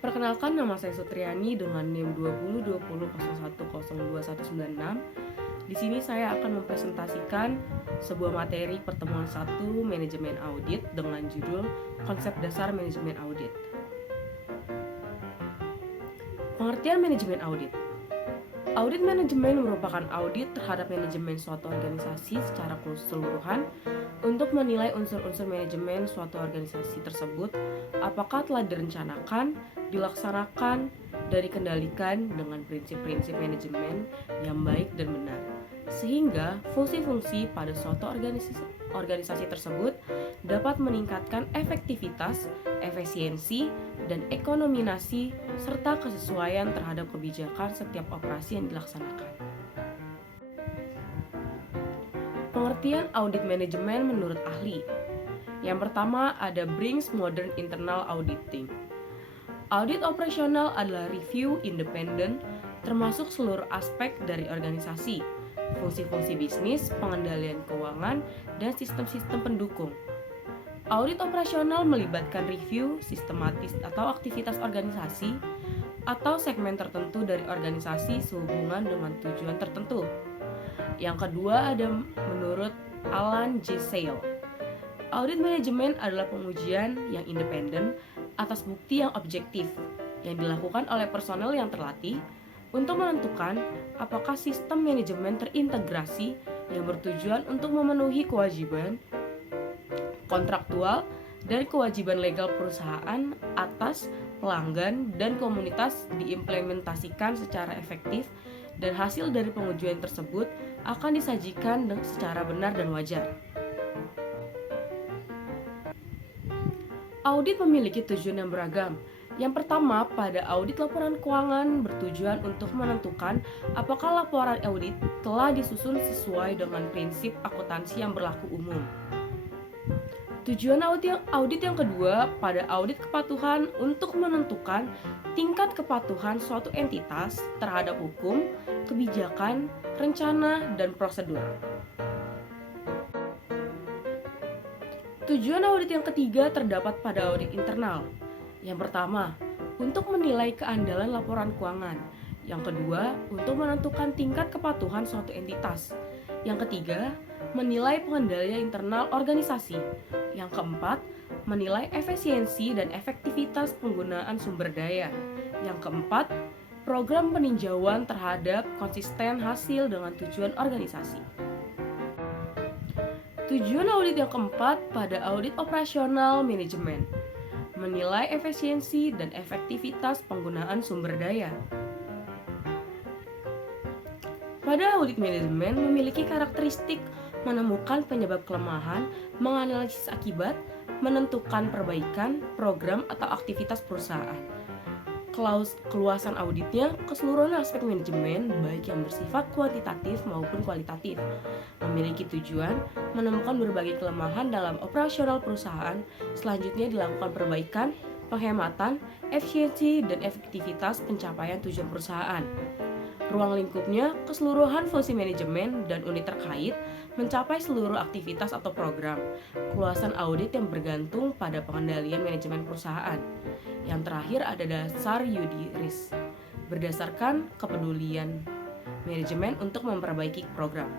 Perkenalkan, nama saya Sutriani dengan NIM 2020010219. Di sini saya akan mempresentasikan sebuah materi pertemuan 1 manajemen audit dengan judul Konsep Dasar Manajemen Audit. Pengertian manajemen audit. Audit manajemen merupakan audit terhadap manajemen suatu organisasi secara keseluruhan untuk menilai unsur-unsur manajemen suatu organisasi tersebut apakah telah direncanakan, dilaksanakan, dan dikendalikan dengan prinsip-prinsip manajemen yang baik dan benar, sehingga fungsi-fungsi pada suatu organisasi tersebut dapat meningkatkan efektivitas, efisiensi, dan ekonominasi serta kesesuaian terhadap kebijakan setiap operasi yang dilaksanakan. Pengertian audit manajemen menurut ahli. Yang pertama ada Brinks Modern Internal Auditing. Audit operasional adalah review independen termasuk seluruh aspek dari organisasi, fungsi-fungsi bisnis, pengendalian keuangan, dan sistem-sistem pendukung. Audit operasional melibatkan review sistematis atau aktivitas organisasi atau segmen tertentu dari organisasi sehubungan dengan tujuan tertentu. Yang kedua ada menurut Alan J. Sale. Audit manajemen adalah pengujian yang independen atas bukti yang objektif yang dilakukan oleh personel yang terlatih untuk menentukan apakah sistem manajemen terintegrasi yang bertujuan untuk memenuhi kewajiban kontraktual dan kewajiban legal perusahaan atas pelanggan dan komunitas diimplementasikan secara efektif dan hasil dari pengujian tersebut akan disajikan secara benar dan wajar. Audit memiliki tujuan yang beragam. Yang pertama, pada audit laporan keuangan bertujuan untuk menentukan apakah laporan audit telah disusun sesuai dengan prinsip akuntansi yang berlaku umum. Tujuan audit yang kedua pada audit kepatuhan untuk menentukan tingkat kepatuhan suatu entitas terhadap hukum, kebijakan, rencana, dan prosedur. Tujuan audit yang ketiga terdapat pada audit internal. Yang pertama, untuk menilai keandalan laporan keuangan. Yang kedua, untuk menentukan tingkat kepatuhan suatu entitas. Yang ketiga, menilai pengendalian internal organisasi. Yang keempat, menilai efisiensi dan efektivitas penggunaan sumber daya. Yang keempat, program peninjauan terhadap konsisten hasil dengan tujuan organisasi. Tujuan audit yang keempat pada audit operasional manajemen, menilai efisiensi dan efektivitas penggunaan sumber daya. Pada audit manajemen memiliki karakteristik menemukan penyebab kelemahan, menganalisis akibat, menentukan perbaikan, program atau aktivitas perusahaan. Keluasan auditnya keseluruhan aspek manajemen baik yang bersifat kuantitatif maupun kualitatif. Memiliki tujuan menemukan berbagai kelemahan dalam operasional perusahaan, selanjutnya dilakukan perbaikan, penghematan, efisiensi, dan efektivitas pencapaian tujuan perusahaan. Ruang lingkupnya keseluruhan fungsi manajemen dan unit terkait mencapai seluruh aktivitas atau program. Keluasan audit yang bergantung pada pengendalian manajemen perusahaan. Yang terakhir ada dasar UDRIS, berdasarkan kepedulian manajemen untuk memperbaiki program.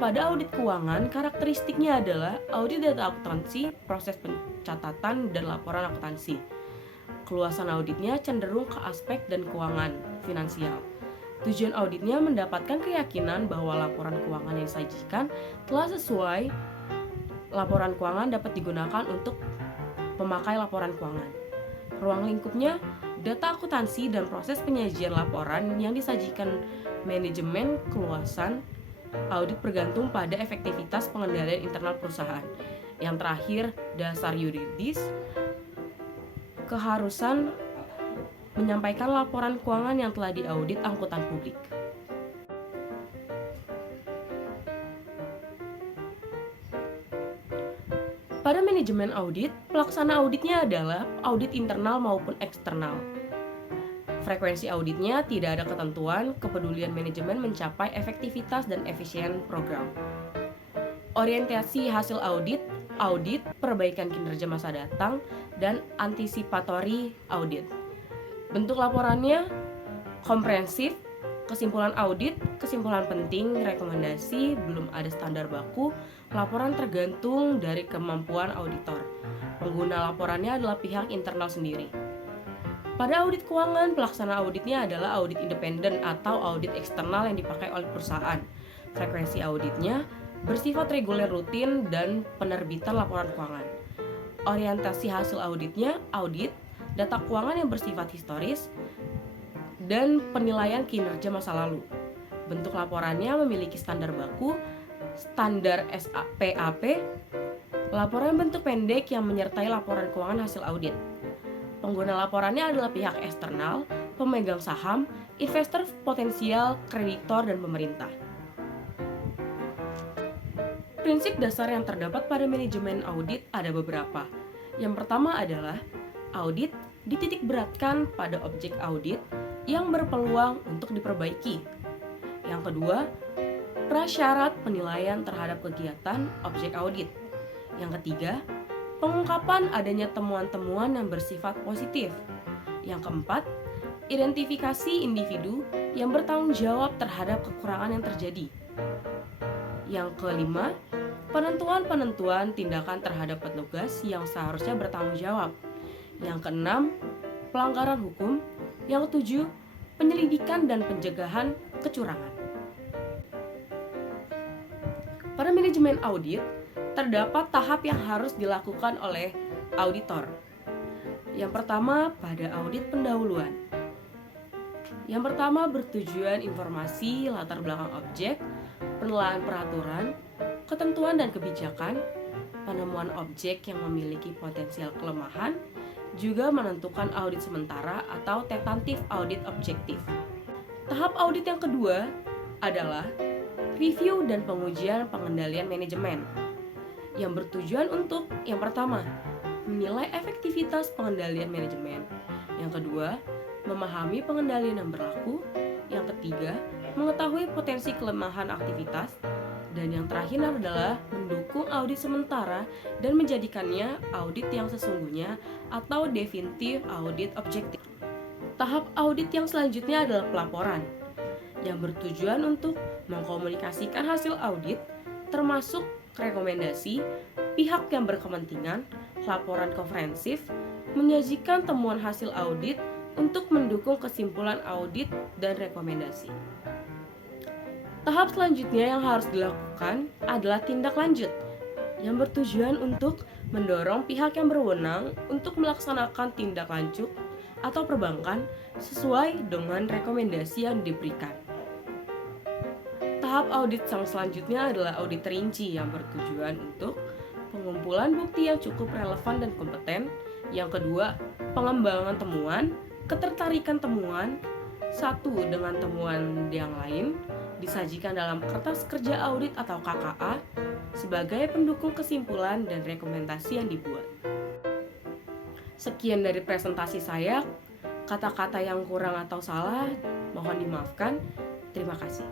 Pada audit keuangan, karakteristiknya adalah audit data akuntansi, proses pencatatan, dan laporan akuntansi. Keluasan auditnya cenderung ke aspek dan keuangan finansial. Tujuan auditnya mendapatkan keyakinan bahwa laporan keuangan yang disajikan telah sesuai. Laporan keuangan dapat digunakan untuk pemakai laporan keuangan. Ruang lingkupnya data akuntansi dan proses penyajian laporan yang disajikan manajemen. Keluasan audit bergantung pada efektivitas pengendalian internal perusahaan. Yang terakhir, dasar yuridis, keharusan menyampaikan laporan keuangan yang telah diaudit angkutan publik. Pada manajemen audit, pelaksana auditnya adalah audit internal maupun eksternal. Frekuensi auditnya tidak ada ketentuan, kepedulian manajemen mencapai efektivitas dan efisien program. Orientasi hasil audit, perbaikan kinerja masa datang, dan antisipatory audit. Bentuk laporannya komprehensif, kesimpulan audit, kesimpulan penting, rekomendasi, belum ada standar baku. Laporan tergantung dari kemampuan auditor. Pengguna laporannya adalah pihak internal sendiri. Pada audit keuangan, pelaksana auditnya adalah audit independen atau audit eksternal yang dipakai oleh perusahaan. Frekuensi auditnya bersifat reguler, rutin, dan penerbitan laporan keuangan. Orientasi hasil auditnya, audit, data keuangan yang bersifat historis, dan penilaian kinerja masa lalu. Bentuk laporannya memiliki standar baku, standar SAPAP, laporan bentuk pendek yang menyertai laporan keuangan hasil audit. Pengguna laporannya adalah pihak eksternal, pemegang saham, investor potensial, kreditor, dan pemerintah. Prinsip dasar yang terdapat pada manajemen audit ada beberapa. Yang pertama adalah audit dititik beratkan pada objek audit yang berpeluang untuk diperbaiki. Yang kedua, prasyarat penilaian terhadap kegiatan objek audit. Yang ketiga, pengungkapan adanya temuan-temuan yang bersifat positif. Yang keempat, identifikasi individu yang bertanggung jawab terhadap kekurangan yang terjadi. Yang kelima, penentuan tindakan terhadap petugas yang seharusnya bertanggung jawab. Yang keenam, pelanggaran hukum. Yang ketujuh, penyelidikan dan pencegahan kecurangan. Pada manajemen audit, terdapat tahap yang harus dilakukan oleh auditor. Yang pertama, pada audit pendahuluan. Yang pertama bertujuan informasi latar belakang objek, penilaian peraturan, ketentuan dan kebijakan, penemuan objek yang memiliki potensial kelemahan, juga menentukan audit sementara atau tentatif audit objektif. Tahap audit yang kedua adalah review dan pengujian pengendalian manajemen, yang bertujuan untuk yang pertama, menilai efektivitas pengendalian manajemen. Yang kedua, memahami pengendalian yang berlaku. Yang ketiga, mengetahui potensi kelemahan aktivitas. Dan yang terakhir adalah mendukung audit sementara dan menjadikannya audit yang sesungguhnya atau definitif audit objektif. Tahap audit yang selanjutnya adalah pelaporan, yang bertujuan untuk mengkomunikasikan hasil audit, termasuk rekomendasi, pihak yang berkepentingan, laporan komprehensif, menyajikan temuan hasil audit untuk mendukung kesimpulan audit dan rekomendasi. Tahap selanjutnya yang harus dilakukan adalah tindak lanjut, yang bertujuan untuk mendorong pihak yang berwenang untuk melaksanakan tindak lanjut atau perbankan sesuai dengan rekomendasi yang diberikan. Tahap audit yang selanjutnya adalah audit rinci yang bertujuan untuk pengumpulan bukti yang cukup relevan dan kompeten. Yang kedua, pengembangan temuan, ketertarikan temuan satu dengan temuan yang lain, disajikan dalam kertas kerja audit atau KKA sebagai pendukung kesimpulan dan rekomendasi yang dibuat. Sekian dari presentasi saya. Kata-kata yang kurang atau salah mohon dimaafkan. Terima kasih.